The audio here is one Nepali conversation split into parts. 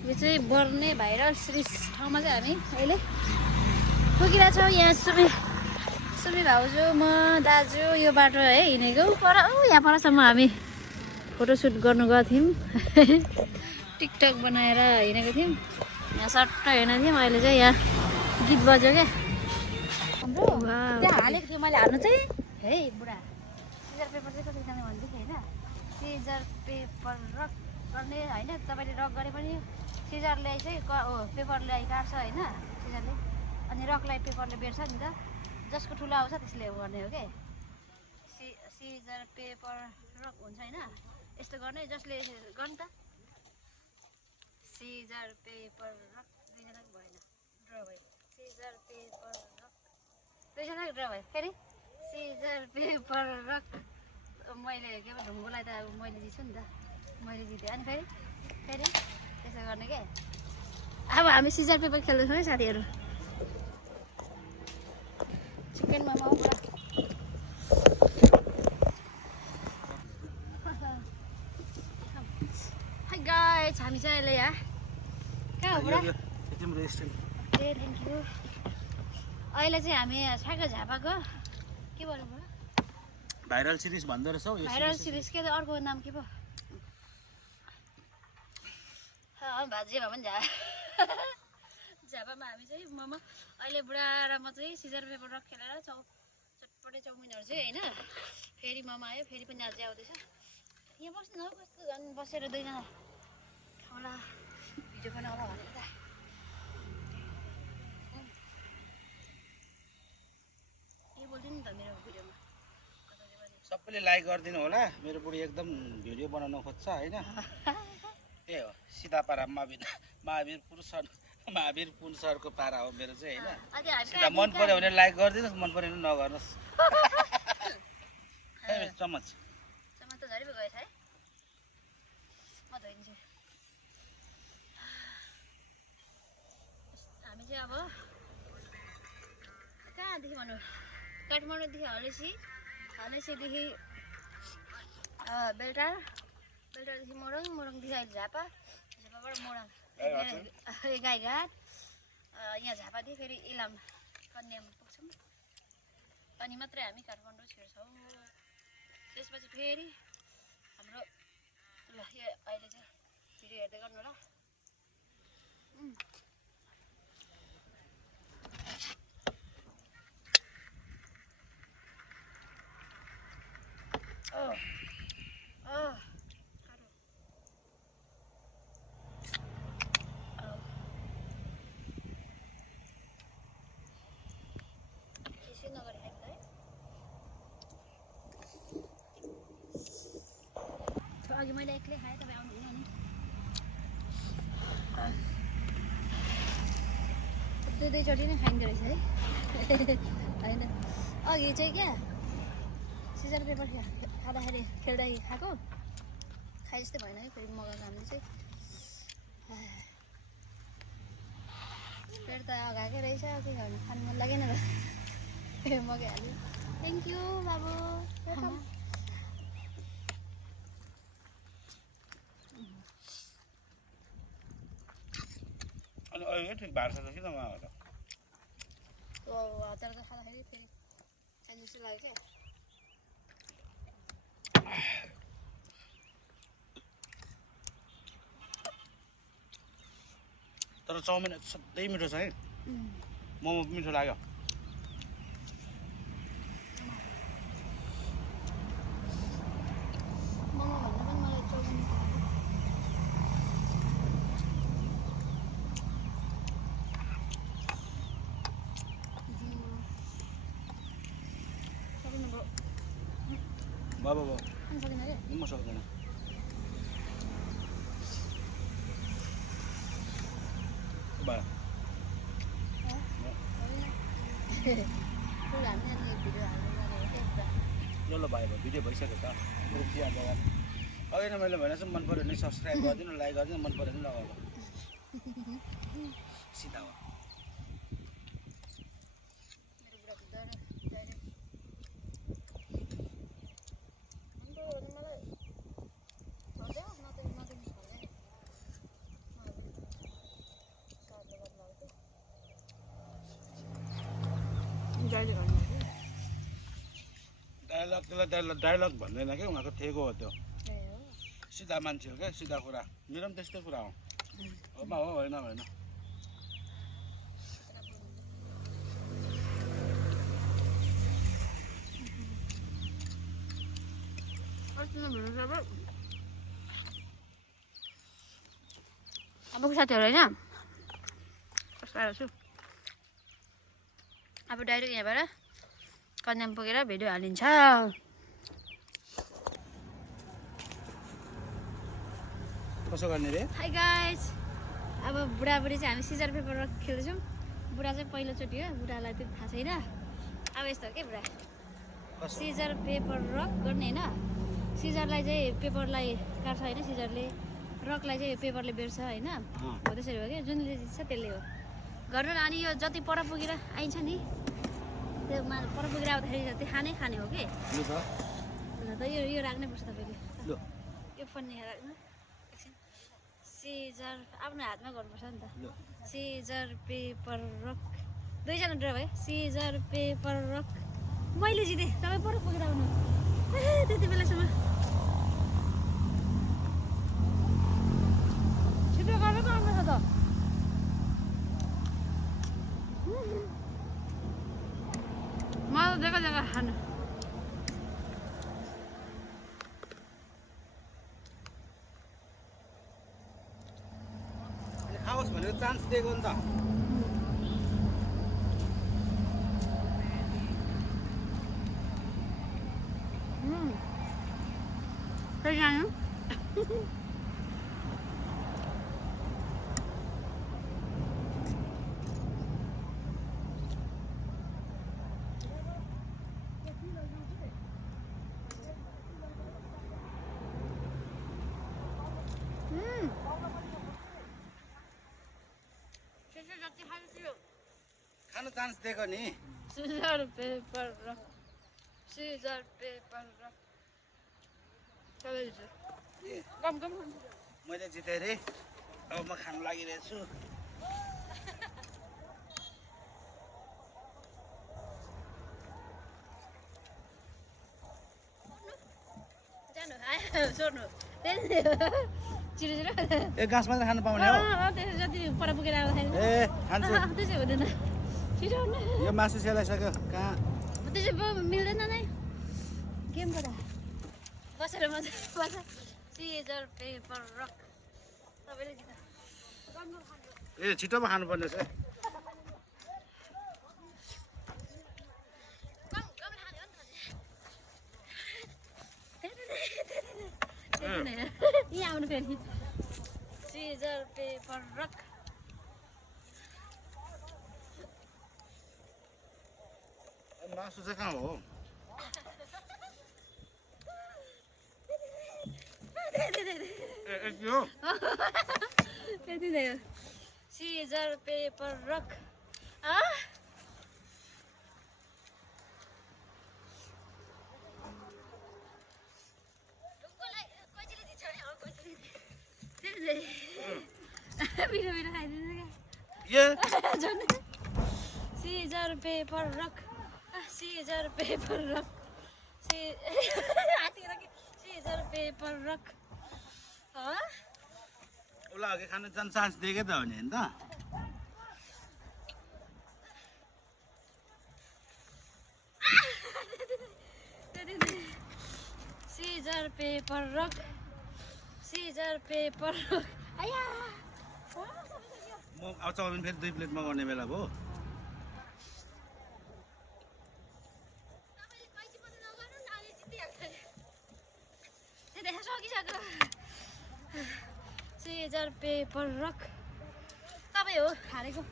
यो चाहिँ बर्ने भाइरल सिरिज ठाउँमा चाहिँ हामी अहिले पुगिरहेको छौँ। यहाँ सुमी भाउजू म दाजु यो बाटो है हिँडेको पर यहाँ परसम्म हामी फोटोसुट गर्नु गएको थियौँ। टिकटक बनाएर हिँडेको थियौँ। यहाँ सट्ट हिँडेको थियौँ। अहिले चाहिँ यहाँ गीत बज्यो क्या हाम्रो त्यहाँ हालेको थियो मैले हाल्नु चाहिँ है बुढा सिजर पेपर चाहिँ कति जाने भन्दै थिएँ होइन। सिजर पेपर रक गर्ने होइन तपाईँले रक गरे पनि सिजरले चाहिँ पेपर ल्याइ काट्छ होइन सिजरले अनि रकलाई पेपरले बेर्छ नि त जसको ठुलो आउँछ त्यसले गर्ने हो क्या। सिजर पेपर रक हुन्छ होइन यस्तो गर्ने जसले गर्नु त सिजर पेपर रक दुईजनाको भएन ड्र भयो। सिजर पेपर रक दुईजनाको ड्र भयो फेरि सिजर पेपर रक मैले के पो ढुङ्गोलाई त अब मैले जित्छु नि त मैले जितेँ अनि फेरि त्यसो गर्ने क्या। अब हामी सिजर पेपर खेल्दैछौँ है साथीहरू। चिकन मोमो पुरा हाई गाइस हामी चाहिँ अहिले यहाँ कहाँ हो पुरा ए थ्याङ्क यू। अहिले चाहिँ हामी छाको झापाको के भन्नु पुरा भाइरल सिरिज भन्दो रहेछौ। भाइरल सिरिज के अर्को नाम के पो भाजी भए पनि झापामा हामी चाहिँ मोमो अहिले बुढा र म चाहिँ सिजर पेपर रक खेलेर चटपटे चाउमिनहरू चाहिँ होइन फेरि मोमो आयो फेरि पनि अझै आउँदैछ। यहाँ बस्नु न कस्तो झन् बसेर दुईजना खाउँला भिडियो बनाउला भनेको त के बोल्दिनु नि त मेरो भिडियोमा सबैले लाइक गरिदिनु होला। मेरो बुढी एकदम भिडियो बनाउन खोज्छ होइन। त्यही हो सिधापारा महावीर पुन सरको पारा हो मेरो चाहिँ होइन। सिधा मन पर्यो भने लाइक गरिदिनुहोस् मन पऱ्यो भने नगर्नुहोस्। चम्मच त झरी पो गएछ है म धोइदिन्छु। हामी चाहिँ अब कहाँदेखि भन्नु काठमाडौँदेखि हलेसीदेखि बेलटारदेखि मोरङदेखि अहिले झापाबाट मोरङ गाईघाट यहाँ झापादेखि फेरि इलाम कन्यामा पुग्छौँ अनि मात्रै हामी काठमाडौँ छिर्छौँ। त्यसपछि फेरि हाम्रो ल यो अहिले चाहिँ भिडियो हेर्दै गर्नु ल। अघि मैले एक्लै खाएँ तपाईँ आउनुहुन्न नि दुईचोटि नै खाइँदो रहेछ है होइन। अघि चाहिँ क्या सिजर पेपर खाँदाखेरि खेल्दै खाएको खाए जस्तै भएन है फेरि मगाएको हामीले चाहिँ फेरि त अघाएकै रहेछ के गर्नु खानु मन लागेन र मगाइहाल्यो। थ्याङ्क यू बाबु। ठिक भाषा त किन होला हतार त खाँदाखेरि फेरि चाहिने जस्तो लाग्यो क्या। तर चाउमिन सधैँ मिठो छ है। मोमो मिठो लाग्यो। बाबा म सक्दैन। ल भाइ भिडियो भइसक्यो त अघि नै मैले भने चाहिँ मन पऱ्यो भने सब्सक्राइब गरिदिनु लाइक गरिदिनु मन पऱ्यो भने लगाउनु। सिधा हो मेरो बुढाको डाइरेक्ट मलाई भन्दै हो नदिनु भन्दै डायलग भन्दैन क्या उहाँको ठेको हो त्यो सिधा मान्छे हो क्या सिधा कुरा मेरो पनि त्यस्तै कुरा हो होमा हो होइन होइन अबको साथीहरू होइन कस्तो आएको छु अब डाइरेक्ट यहाँबाट कन्याम पुगेर भिडियो हालिन्छ कसो गर्ने रे हाई गाइस अब बुढाबुढी चाहिँ हामी सिजर पेपर रक खेल्छौँ बुढा चाहिँ पहिलोचोटि हो बुढालाई त्यति थाहा छैन अब यस्तो हो कि बुढा सिजर पेपर रक गर्ने होइन सिजरलाई चाहिँ पेपरलाई काट्छ होइन सिजरले रकलाई चाहिँ पेपरले बेर्छ होइन हो त्यसरी हो कि जुनले जित्छ त्यसले हो गर्नु अनि यो जति पर पुगेर आइन्छ नि त्यो पर पुगेर आउँदाखेरि जति खाने हो कि त यो राख्नैपर्छ तपाईँले यो फोन यहाँ राख्नु एकछिन सिजर आफ्नो हातमा गर्नुपर्छ नि त सिजर पेपर रक दुईजना ड्र भयो सिजर पेपर रक मैले जितेँ तपाईँ पर पुगेर आउनु त्यति बेलासम्म छिटो गरेर आउनु छ त मलाई जग्गा जग्गा खानु खाओस् भनेर चान्स दिएको नि त खै जानु खानु चान्स दिएको नि सिजर पेपर रक कम मैले जितेँ रे अब म खानु लागिरहेको छु जानु सोध्नु छिटो ए घाँस मात्रै खानु पाउने हो त्यसो जति पर पुगेर आउँदाखेरि ए खान्छु त्यसै हुँदैन छिटो यो मासु सेलाइसक्यो कहाँ त्यसो मिल्दैन नै गेम गर्दा बसेर मजा पर्छ सिजर पेपर रक तपाईँले जित्नु ए छिटोमा खानुपर्ने छ यहाँ आउनु फेरि सिजर पेपर रक मासु चाहिँ कहाँ हो त्यति नै हो सिजर पेपर रक मिठो मिठो खाइदिन्छ क्या scissor paper rock scissor paper rock scissor paper rock उसलाई अघि खानु चान्स दिएकै त हो नि होइन त scissor paper rock scissor paper rock आया म अब चाउमिन फेरि 2 प्लेट मगाउने बेला भयो सिजर पेपर रक तपाईँ हो हारेको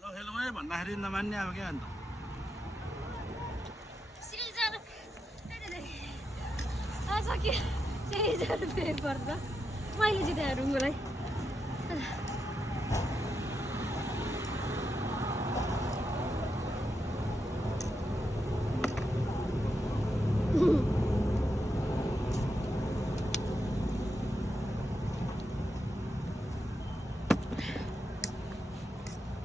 नखेलौँ है भन्दाखेरि नमान्ने अब क्या अन्त सिजर पेपर रक मैले जिते रुङ्गोलाई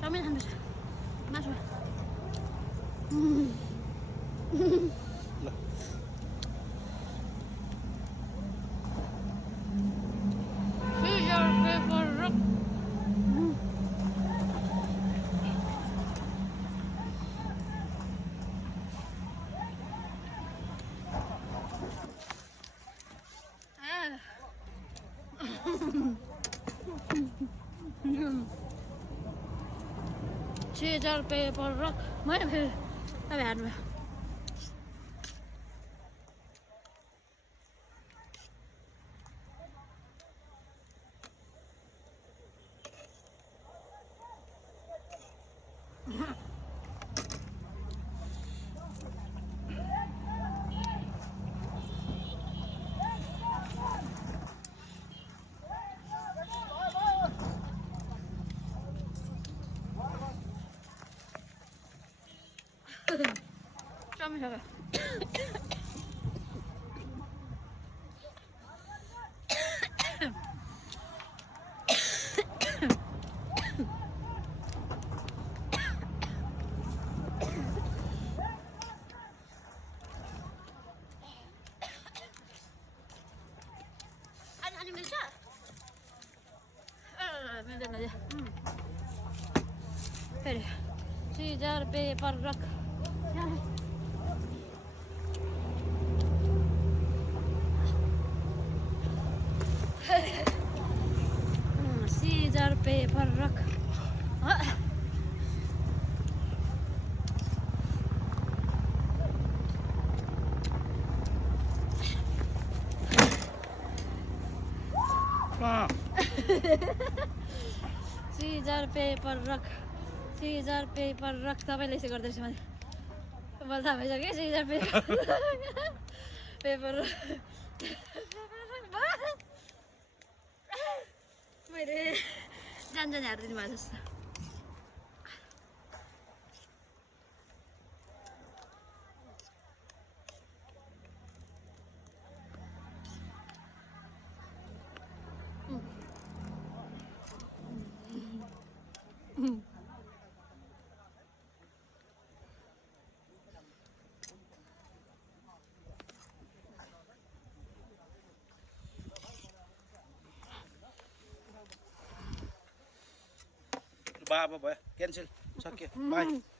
चाउमिन खाँदैछ मासु ₹6000 पर रक मैले फेरि तपाईँ हार्नु भयो चाउमिन खाएको खानु मिल्छ मिल्दैन फेरि ₹6000 पर रक ₹6000 पर रक ₹6000 पर रक ₹6000 पर रक तपाईँले यसो गर्दैछु मैले मलाई थाहा भइसक्यो ₹6000 पर मैले जान हारिदिनु भएको जस्तो बाबा भयो क्यान्सल सक्यो बाई